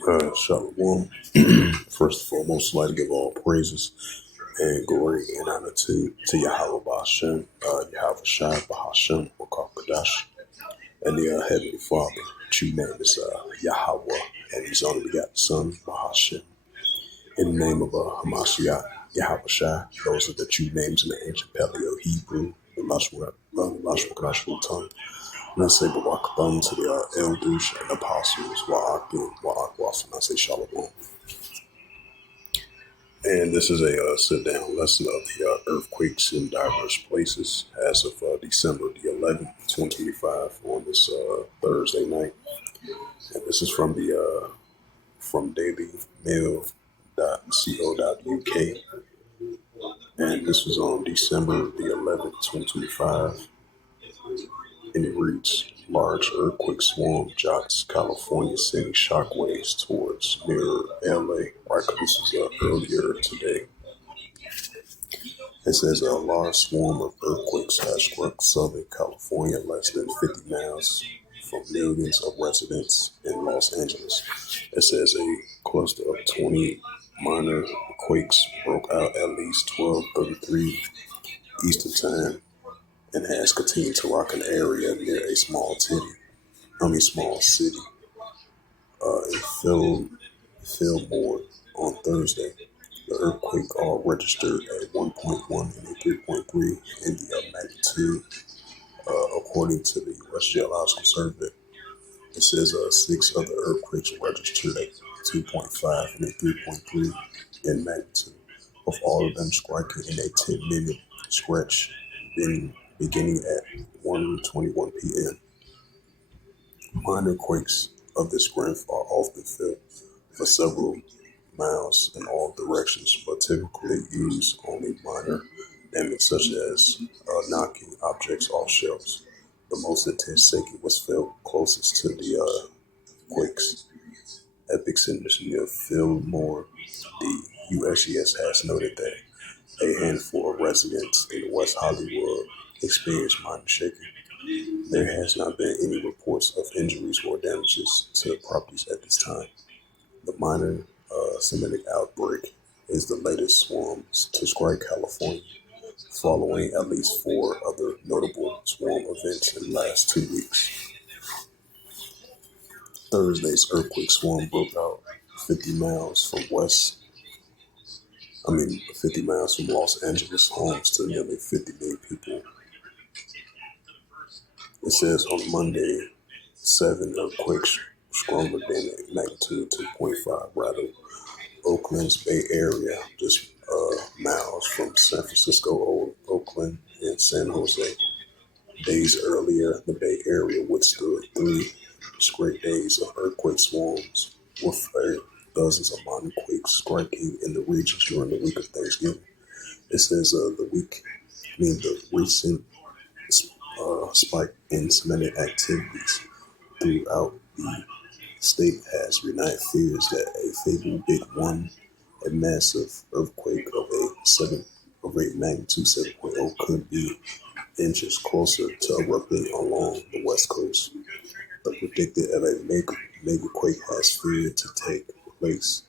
Shalom. First and foremost, I'd like to give all praises and glory and honor to Yahweh Bahashem, Yahweh Shai Bahashem, Wakakadash, and the Heavenly Father. True name is Yahweh, and His only begotten Son, Bahashem. In the name of Hamashiach, Yahweh Shai, those are the true names in the ancient Paleo Hebrew, the Lashma tongue. And I say Bawakabam to the elders and apostles, Wa'akim, Wa'akwaf, and I say Shalom. And this is a sit-down lesson of the earthquakes in diverse places as of December the 11th, 2025 on this Thursday night. And this is from the from dailymail.co.uk. And this was on December the 11th, 2025. And it reads, large earthquake swarm jots California sending shockwaves towards near LA. Right, this was earlier today. It says a large swarm of earthquakes has struck Southern California less than 50 miles from millions of residents in Los Angeles. It says a cluster of 20 minor quakes broke out at least 12:33 Eastern Time and has continued to rock an area near a small city in Fillmore on Thursday. The earthquake all registered at 1.1 and a 3.3 in the magnitude, according to the U.S. Geological Survey. It says 6 other earthquakes registered at 2.5 and a 3.3 in magnitude, with all of them striking in a 10-minute stretch beginning at 1:21 p.m. Minor quakes of this strength are often felt for several miles in all directions, but typically use only minor damage such as knocking objects off shelves. The most intense shaking was felt closest to the quake's epicenter near Fillmore. The USGS has noted that a handful of residents in West Hollywood experienced minor shaking. There has not been any reports of injuries or damages to properties at this time. The minor Semitic outbreak is the latest swarm to strike California, following at least 4 other notable swarm events in the last 2 weeks. Thursday's earthquake swarm broke out 50 miles from 50 miles from Los Angeles, homes to nearly 50 million people. It says on Monday, 7 earthquakes stronger than a magnitude 2.5 rattled Oakland's Bay Area, just miles from San Francisco, Oakland, and San Jose. Days earlier, the Bay Area withstood 3 straight days of earthquake swarms, with dozens of minor quakes striking in the region during the week of Thanksgiving. It says the recent spike in seismic activities throughout the state has reignited fears that a fabled Big One, a massive earthquake of a magnitude 7.0, could be inches closer to erupting along the west coast. The predicted of a mega quake has feared to take place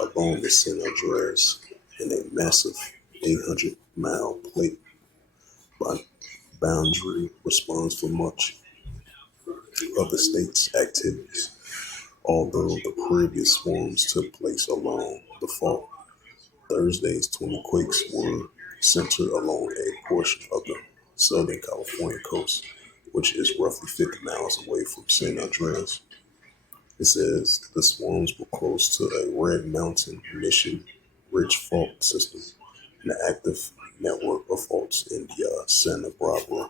along the San Andreas in a massive 800-mile plate boundary responds for much of the state's activities. Although the previous swarms took place along the fault, Thursday's 20 quakes were centered along a portion of the Southern California coast, which is roughly 50 miles away from San Andreas. It says the swarms were close to a Red Mountain Mission Ridge fault system, an active network of faults in the Santa Barbara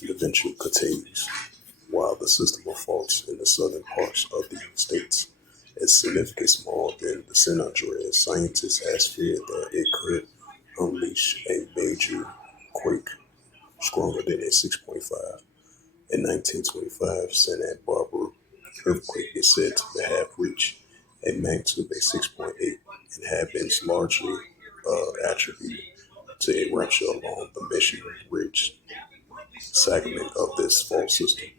and the Ventura Counties. While the system of faults in the southern parts of the states is significantly smaller than the San Andreas, scientists have feared that it could unleash a major quake stronger than a 6.5. In 1925, Santa Barbara earthquake is said to have reached a magnitude of 6.8 and have been largely attributed to a rupture along the Mission Ridge segment of this fault system.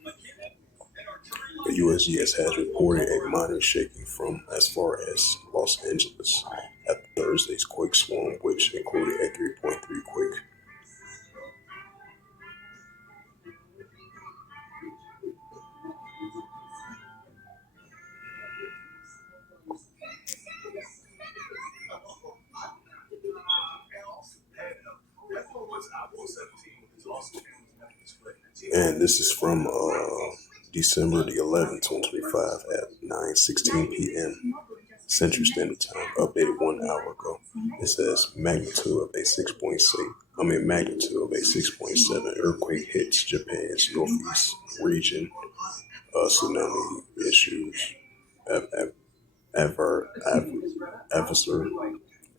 The USGS has reported a minor shaking from as far as Los Angeles at Thursday's quake swarm, which included a 3.3 quake. And this is from December the 11th, 2025 at 9:16 p.m. Central Standard Time, updated 1 hour ago. It says magnitude of a 6.7 earthquake hits Japan's northeast region. Tsunami issues.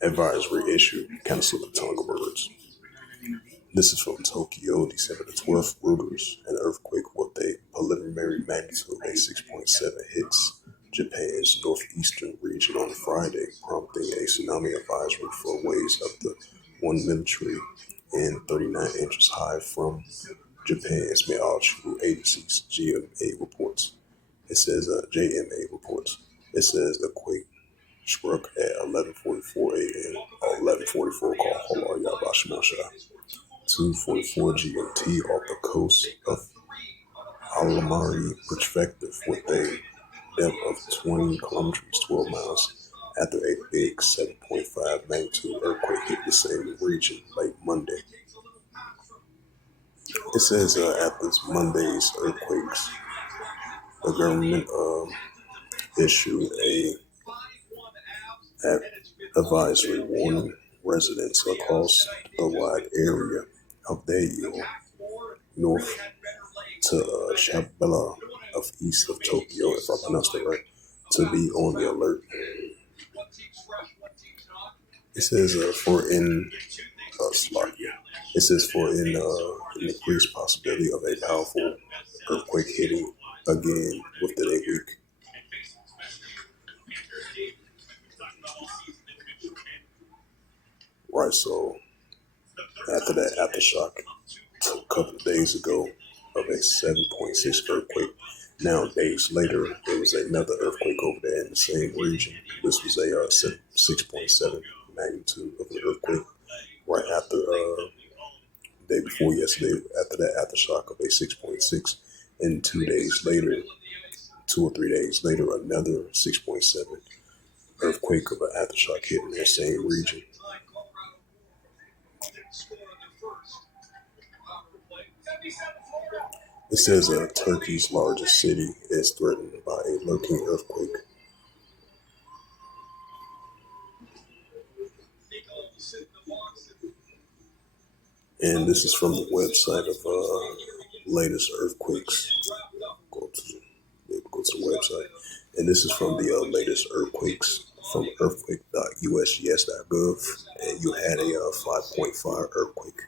Advisory issue. Cancel the Tonga birds. This is from Tokyo, December the 12th. Reuters. An earthquake with a preliminary magnitude of a 6.7 hits Japan's northeastern region on Friday, prompting a tsunami advisory for waves up to 1 military and 39 inches high from Japan's meteorological agency's JMA reports. It says JMA reports. It says the quake struck at 11:44 a.m. or 11:44 call Hola Yabashimasha, 2:44 GMT off the coast of Alamari Prefecture with a depth of 20 kilometers, 12 miles, after a big 7.5 magnitude earthquake hit the same region late Monday. It says after Monday's earthquakes, the government issued a advisory warning residents across the wide area of Daeyo, north to Shabella, of east of Tokyo, if I pronounced it right, to be on the alert. It says for an increased possibility of a powerful earthquake hitting again within a week. Right, so after that aftershock, a couple of days ago, of a 7.6 earthquake. Now, days later, there was another earthquake over there in the same region. This was a 6.7 magnitude of an earthquake right after day before yesterday, after that aftershock of a 6.6. And 2 or 3 days later, another 6.7 earthquake of an aftershock hit in that same region. It says Turkey's largest city is threatened by a lurking earthquake. And this is from the website of latest earthquakes. Go to the website. And this is from the latest earthquakes from earthquake.usgs.gov. And you had a 5.5 earthquake,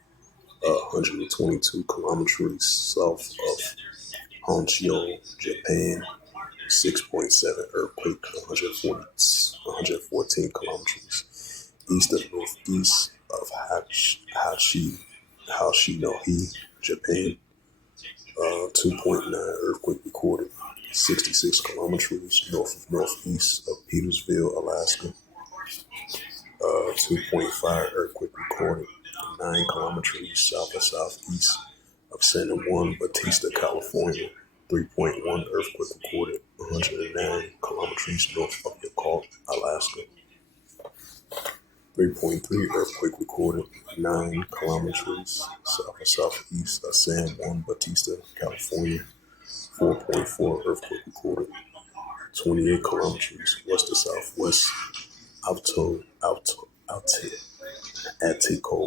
122 kilometers south of Honshu, Japan. 6.7 earthquake, 114 kilometers east of northeast of Hachinohe, Japan. 2.9 earthquake recorded 66 kilometers north of northeast of Petersville, Alaska. 2.5 earthquake recorded 9 kilometers south of southeast of San Juan Bautista, California. 3.1 earthquake recorded 109 kilometers north of Yakult, Alaska. 3.3 earthquake recorded 9 kilometers south of southeast of San Juan Bautista, California. 4.4 earthquake recorded 28 kilometers west of southwest Atico,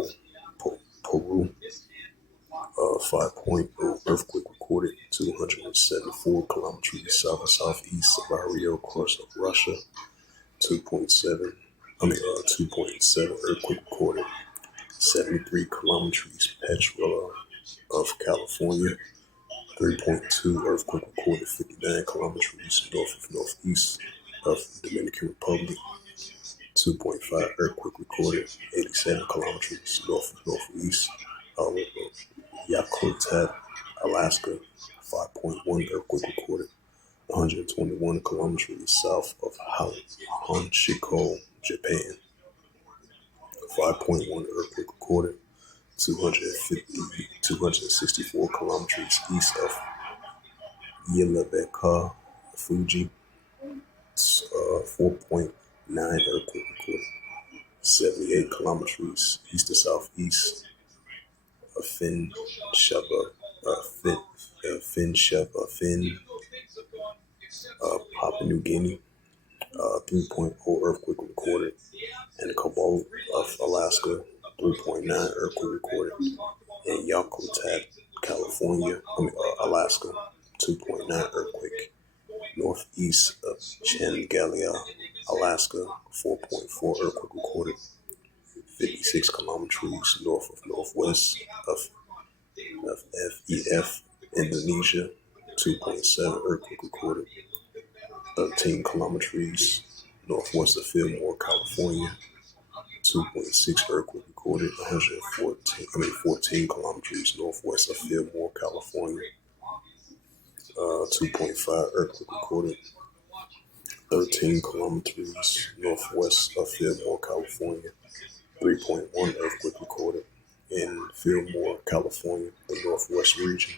Peru. 5.0 earthquake recorded 274 kilometers south of southeast of Barrio Cross of Russia. 2.7 earthquake recorded 73 kilometers Petrella of California. 3.2 earthquake recorded 59 kilometers north of northeast of Dominican Republic. 2.5 earthquake recorded 87 kilometers north of northeast of Yakutat, Alaska. 5.1 earthquake recorded 121 kilometers south of Honshiko, Japan. 5.1 earthquake recorded 264 kilometers east of Yelabeka, Fuji. 4.9 earthquake recorded 78 kilometers east to southeast of Papua New Guinea. 3.0 earthquake recorded in Kabul of Alaska. 3.9 earthquake recorded in Yakutat, California, Alaska. 2.9 earthquake northeast of Chengalia, Alaska. 4.4 earthquake recorded 56 kilometers north of northwest of FEF, Indonesia. 2.7 earthquake recorded 13 kilometers northwest of Fillmore, California. 2.6 earthquake recorded 14 kilometers northwest of Fillmore, California. 2.5 earthquake recorded 13 kilometers northwest of Fillmore, California. 3.1 earthquake recorded in Fillmore, California, the northwest region.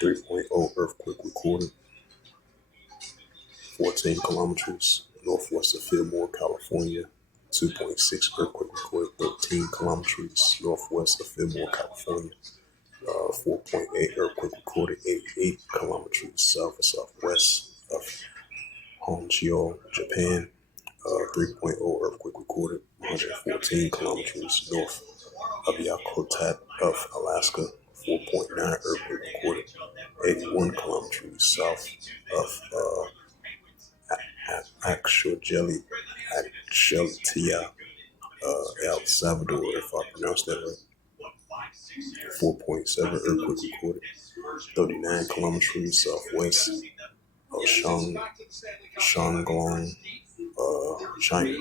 3.0 earthquake recorded 14 kilometers northwest of Fillmore, California. 2.6 earthquake recorded 13 kilometers northwest of Fillmore, California. 4.8 earthquake recorded 88 kilometers south or southwest of Honshu, Japan. 3.0 earthquake recorded 114 kilometers north of Yakutat of Alaska. 4.9 earthquake recorded 81 kilometers south of Axeltia, El Salvador, if I pronounced that right. 4.7 earthquake recorded 39 kilometers southwest of Shandong, China.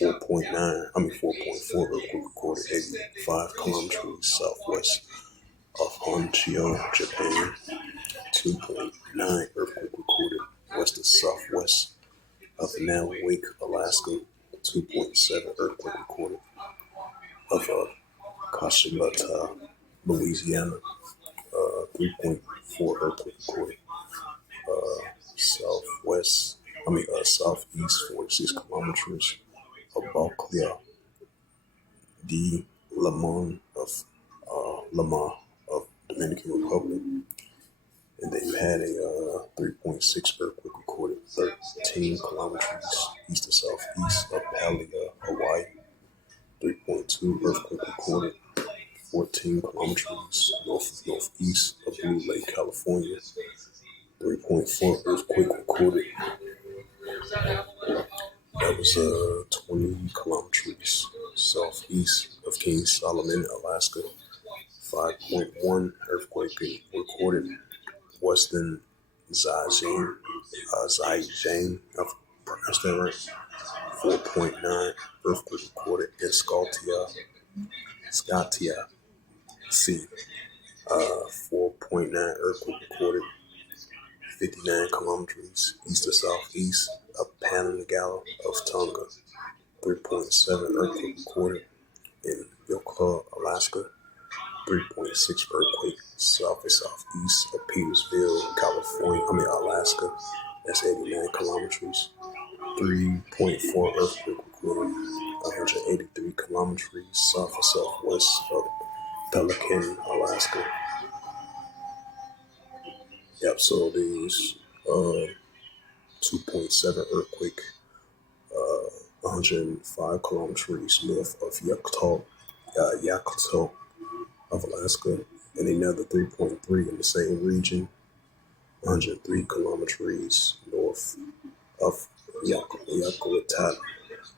4.4 earthquake recorded 85 kilometers southwest of Honshu, Japan. 2.9 earthquake recorded west to southwest of Nalwake, Alaska. 2.7 earthquake recorded of Kashilata, Louisiana. 3.4 earthquake recorded southeast 46 kilometers of Balclia de Limon of Lima of Dominican Republic. And then you had a 3.6 earthquake recorded 13 kilometers east to southeast of Palia, Hawaii. 3.2 earthquake recorded 14 kilometers northeast of Blue Lake, California. 3.4 earthquake recorded. That was 20 kilometers southeast of King Solomon, Alaska. 5.1 earthquake recorded western Zhejiang, I've pronounced that right. 4.9 earthquake recorded in Scotia Sea. 4.9 earthquake recorded 59 kilometers east to southeast of Panangala of Tonga. 3.7 earthquake recorded in Yokla, Alaska. 3.6 earthquake south and southeast of Petersville, Alaska. That's 89 kilometers. 3.4 earthquake recorded 183 kilometers south and southwest of Pelican, Alaska. Yep, so there's 2.7 earthquake 105 kilometers north of Yakutat of Alaska, and another 3.3 in the same region, 103 kilometers north of Yakutat,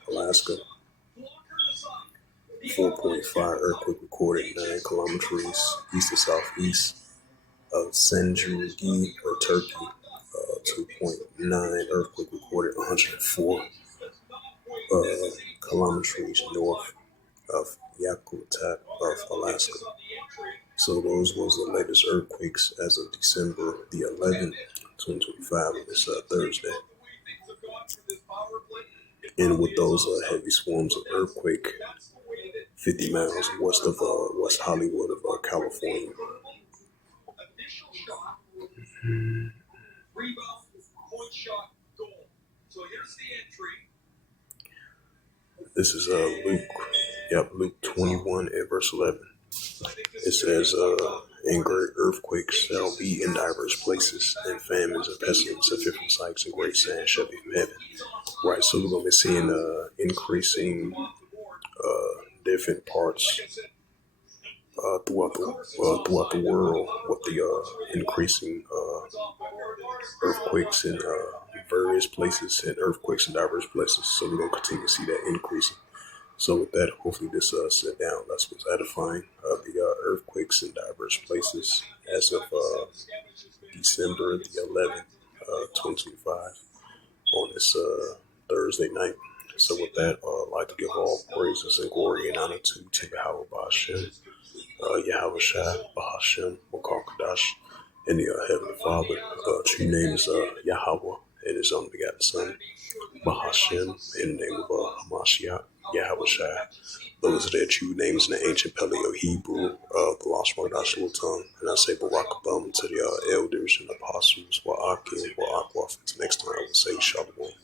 Alaska. 4.5 earthquake recorded 9 kilometers east to southeast of Senjugi, or Turkey. 2.9 earthquake recorded 104 kilometers north of Yakutat of Alaska. So those was the latest earthquakes as of December the 11th. 2025 on this Thursday. And with those heavy swarms of earthquake 50 miles west of West Hollywood of California. This is Luke 21 and verse 11. It says, and great earthquakes shall be in diverse places, and famines and pestilence and fearful sights and great signs shall be from heaven. Right, so we're going to be seeing increasing different parts throughout the world with the increasing earthquakes in various places and earthquakes in diverse places. So we're going to continue to see that increasing. So with that, hopefully this sit down lesson was edifying. The earthquakes in diverse places as of December the 11th, 2025 on this Thursday night. So with that, I'd like to give all praises and glory and honor to Yahweh Ba'ashem, Yahweh Shai, Bahashem, Makar Kadash, and the Heavenly Father. True name is Yahweh and His only begotten Son, Bahashem, in the name of Hamashiach, Yahweh Shai. Those are their true names in the ancient Paleo Hebrew, the lost Mardashua tongue. And I say Barak Abam to the elders and apostles, Wa'akim, Wa'akwaf. Until next time, I will say Shalom.